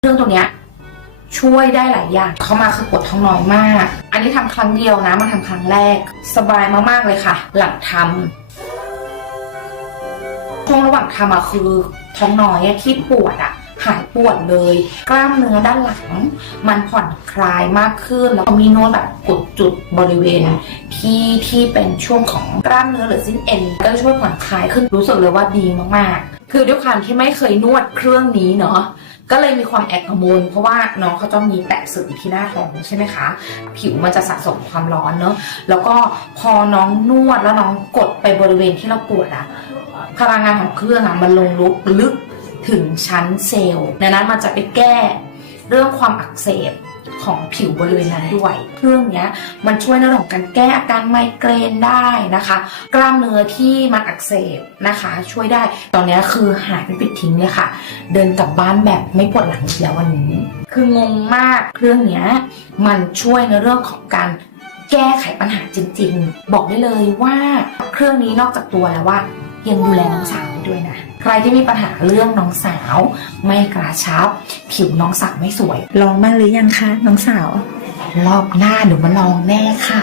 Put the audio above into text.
เครื่องตัวเนี้ยช่วยได้หลายอย่าง เข้ามาคือปวดท้องน้อยมาก อันนี้ทำครั้งเดียวนะมาทำครั้งแรก สบายมากๆเลยค่ะ หลังทำช่วงระหว่างทำอะคือท้องน้อยที่ปวดอะหายปวดเลย กล้ามเนื้อด้านหลัง มันผ่อนคลายมากขึ้น แล้วก็มีนวดแบบกดจุดบริเวณ ที่ที่เป็นช่วงของกล้ามเนื้อหรือเส้นเอ็น ก็ช่วยผ่อนคลายขึ้นรู้สึกเลยว่าดีมากๆ คือด้วยความที่ไม่เคยนวดเครื่องนี้เนาะ ก็เลยมีความแอบกังวลเพราะว่าน้องเขาจะมีแตะสึกอยู่ที่หน้าท้องใช่ไหมคะ ผิวมันจะสะสมความร้อนเนาะแล้วก็พอน้องนวดแล้วน้องกดไปบริเวณที่เราปวดอะพลังงานของเครื่องอะมันลงลุกลึกถึงชั้นเซลล์ดังนั้นมันจะไปแก้เรื่องความอักเสบ ของผิวบริเวณนั้นด้วยเครื่องนี้มันช่วยในเรื่องของการแก้อาการไมเกรนได้นะคะ กล้ามเนื้อที่มันอักเสบนะคะ ช่วยได้ตอนนี้คือหายไปปิดทิ้งเลยค่ะ เดินกลับบ้านแบบไม่ปวดหลังอีแล้ววันนี้ คืองงมากเครื่องนี้มันช่วยในเรื่องของการแก้ไขปัญหาจริง ๆ บอกได้เลยว่าเครื่องนี้นอกจากตัวแล้วว่ายังดูแลน้องสาวได้ด้วยนะ ใครที่มีปัญหาเรื่องน้องสาว ไม่กระชับ ผิวน้องสาวไม่สวย ลองบ้างหรือยังคะน้องสาว รอบหน้าหนูมาลองแน่ค่ะ